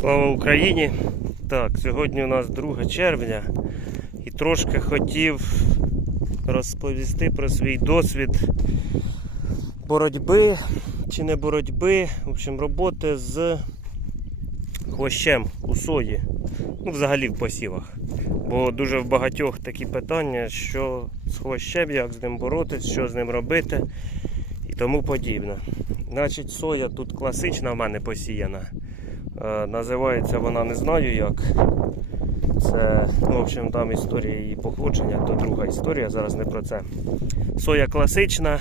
Слава Україні! Так, сьогодні у нас 2 червня і трошки хотів розповісти про свій досвід боротьби чи не боротьби, в общем, роботи з хвощем у сої, ну, взагалі в посівах. Бо дуже в багатьох такі питання, що з хвощем, як з ним боротись, що з ним робити і тому подібне. Значить, соя тут класична в мене посіяна. Е, Називається вона не знаю як. Це, ну, в общем, там історія її походження, то друга історія, зараз не про це. Соя класична.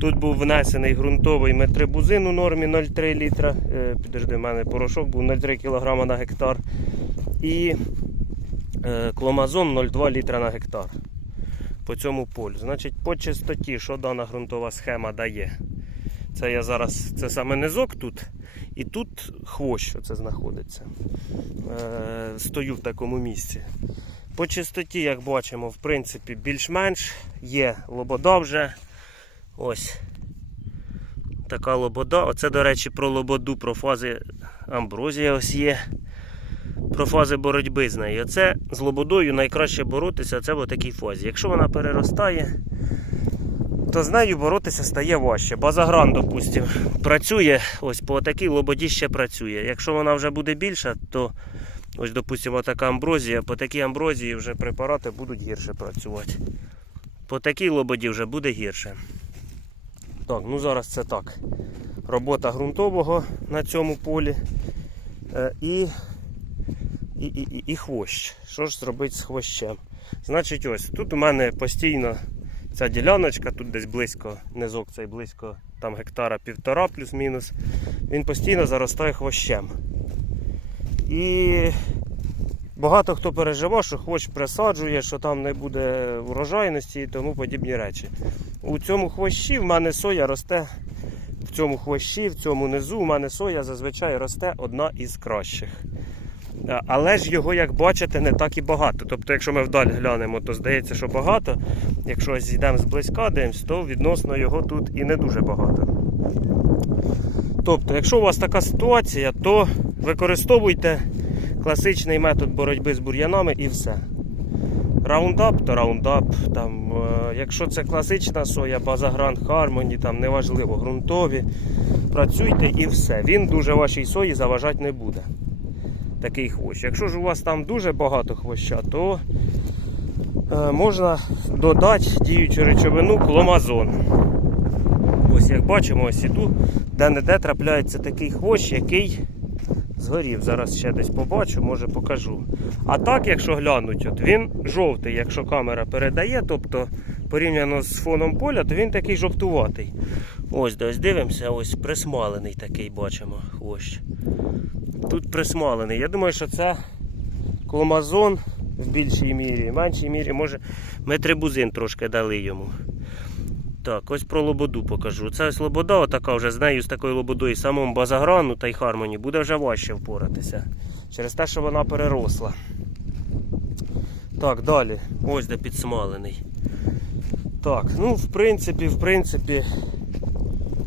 Тут був внесений ґрунтовий метрибузин у нормі 0,3 літра. Е, Підожди, в мене порошок був 0,3 кг на гектар. І е, кломазон 0,2 літра на гектар. По цьому полю. Значить, по чистоті, що дана ґрунтова схема дає. Це я зараз, це саме низок тут. І тут хвощ оце знаходиться. Е, стою в такому місці. По чистоті, як бачимо, в принципі, більш-менш є лобода вже. Ось. Така лобода. Оце, до речі, про лободу, про фази амброзія ось є. Про фази боротьби з нею. Оце з лободою найкраще боротися це в такій фазі. Якщо вона переростає, то з нею боротися стає важче. Базагран, допустимо, працює, ось по такій лободі ще працює. Якщо вона вже буде більша, то ось, допустимо, така амброзія, по такій амброзії вже препарати будуть гірше працювати. По такій лободі вже буде гірше. Так, ну зараз це так. Робота ґрунтового на цьому полі. Е, і, і, і, і, хвощ. Що ж зробити з хвощем? Значить, ось тут у мене постійно ця діляночка, тут десь близько, низок цей близько там гектара півтора плюс-мінус. Він постійно заростає хвощем. І багато хто переживав, що хвощ присаджує, що там не буде урожайності і тому подібні речі. У цьому хвощі в мене соя росте. В цьому хвощі, в цьому низу, у мене соя зазвичай росте одна із кращих. А- Але ж його, як бачите, не так і багато. Тобто, якщо ми вдаль глянемо, то здається, що багато. Якщо зійдемо зблизька, дивимось, то відносно його тут і не дуже багато. Тобто, якщо у вас така ситуація, то використовуйте класичний метод боротьби з бур'янами і все. Раундап, то раундап. Е, якщо це класична соя, базагран, хармоні, там неважливо, ґрунтові. Працюйте і все. Він дуже вашій сої заважати не буде. Такий хвощ. Якщо ж у вас там дуже багато хвоща, то е, можна додати діючу речовину кломазон. Ось як бачимо, ось іду, де-не-де трапляється такий хвощ, який згорів. Зараз ще десь побачу, може покажу. А так, якщо глянуть, от він жовтий, якщо камера передає, тобто порівняно з фоном поля, то він такий жовтуватий. Ось десь дивимося, ось присмалений такий бачимо хвощ. Тут присмалений. Я думаю, що це кломазон в більшій мірі, в меншій мірі, може, метрибузин трошки дали йому. Так, ось про лободу покажу. Це ось лобода, отака вже з нею, з такою лободою, самому базаграну та й хармоні, буде вже важче впоратися. Через те, що вона переросла. Так, далі. Ось де підсмалений. Так, ну в принципі, в принципі,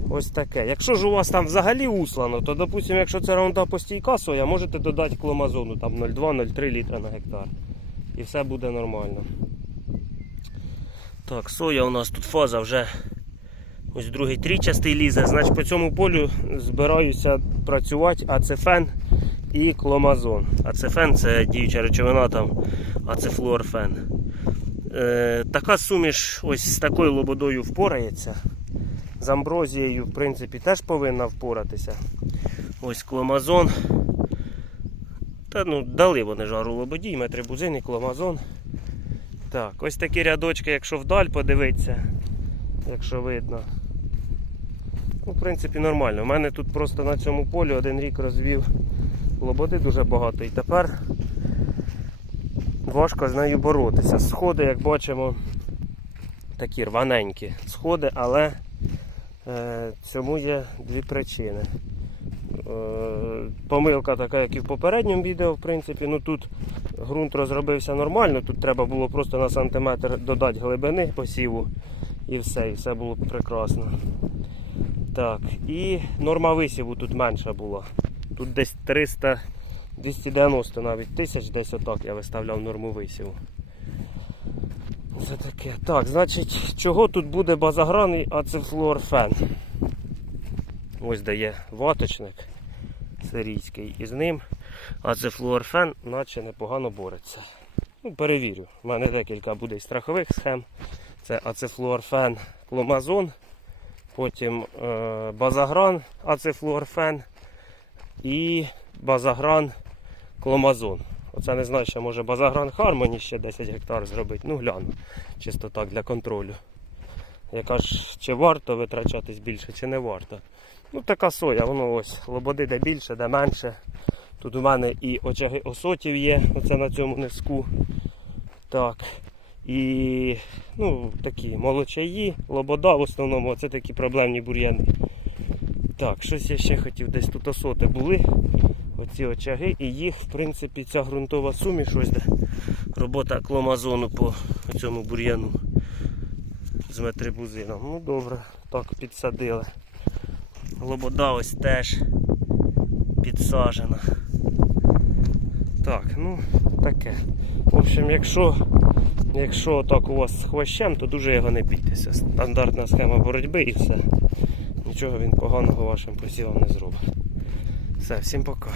ось таке. Якщо ж у вас там взагалі услано, то допустимо, якщо це раунда постійка соя, можете додати кломазону там 0,2-0,3 літра на гектар. І все буде нормально. Так, соя у нас тут фаза вже ось другий трічастий лізе. Значить по цьому полю збираюся працювати ацефен і кломазон. Ацефен це діюча речовина там ацефлуорфен. Е, така суміш ось з такою лободою впорається. З амброзією, в принципі, теж повинна впоратися. Ось кломазон. Та ну, дали вони жару лободі, метрибузин і кломазон. Так, ось такі рядочки, якщо вдаль подивитися, якщо видно. Ну, в принципі, нормально. У мене тут просто на цьому полі один рік розвів лободи дуже багато. І тепер важко з нею боротися. Сходи, як бачимо, такі рваненькі сходи, але цьому є дві причини. Е, помилка така, як і в попередньому відео, в принципі. Ну тут ґрунт розробився нормально, тут треба було просто на сантиметр додати глибини посіву і все, і все було прекрасно. Так, і норма висіву тут менша була. Тут десь 300 290 навіть тисяч, десь отак я виставляв норму висіву. Це таке. Так, значить, чого тут буде базагранний ацефлуорфен? Ось дає ваточник сирійський. І з ним ацефлуорфен наче непогано бореться. Ну, перевірю. У мене декілька буде страхових схем. Це ацефлуорфен кломазон, потім е, базагран ацефлуорфен і базагран кломазон. Оце не знаю, ще може базагран Хармоні ще 10 гектар зробити. Ну гляну. Чисто так для контролю. Яка ж чи варто витрачатись більше, чи не варто. Ну така соя, воно ось лободи де більше, де менше. Тут у мене і очаги осотів є, оце на цьому низку. Так. І ну, такі молочаї, лобода в основному, це такі проблемні бур'яни. Так, щось я ще хотів, десь тут осоти були. Оці очаги, і їх, в принципі, ця ґрунтова суміш, ось де робота кломазону по цьому бур'яну з метрибузином. Ну добре, так підсадили. Лобода ось теж підсажена. Так, ну таке. В общем, якщо, якщо так у вас з хвощем, то дуже його не бійтеся. Стандартна схема боротьби і все. Нічого він поганого вашим посівам не зробить. Все, всім пока.